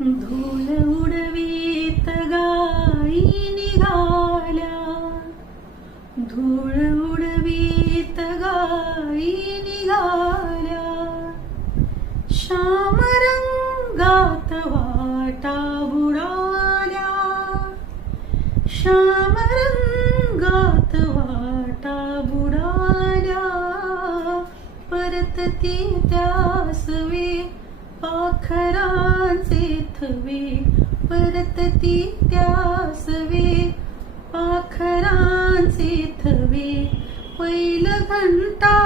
धूल उडवीत गाई निघाल्या, धूळ उडवीत गाई निघाल्या, श्याम रंगात वाटा बुडाल्या, श्याम रंगात वाटा बुडाल्या, परतती त्यास वे पाखरांचे थवे, परतती त्यास वे पाखरांचे थवे, पैल घंटा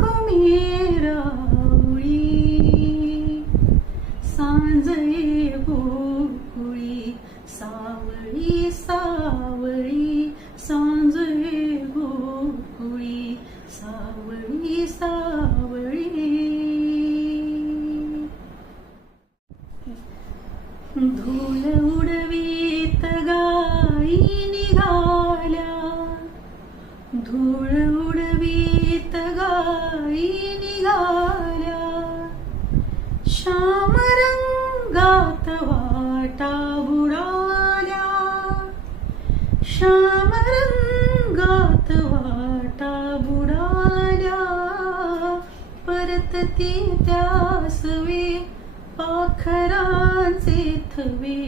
घुमेरावळी, सांज गोकुळी, सावळी सावळी, सांज गोकुळी, सावळी सावळी. धूल उडवीत गाई निघाल्या, धूळ उडवीत गाई निघाल्या, श्याम रंगात वाटा बुडाल्या, श्याम रंगात वाटा बुडाल्या, परतती त्यास वे पाखरांचे थवे,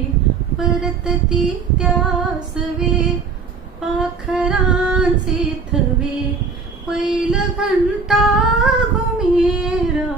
परतती त्यास वे पाखरांचे थवे, पैल घंटा घुमेरा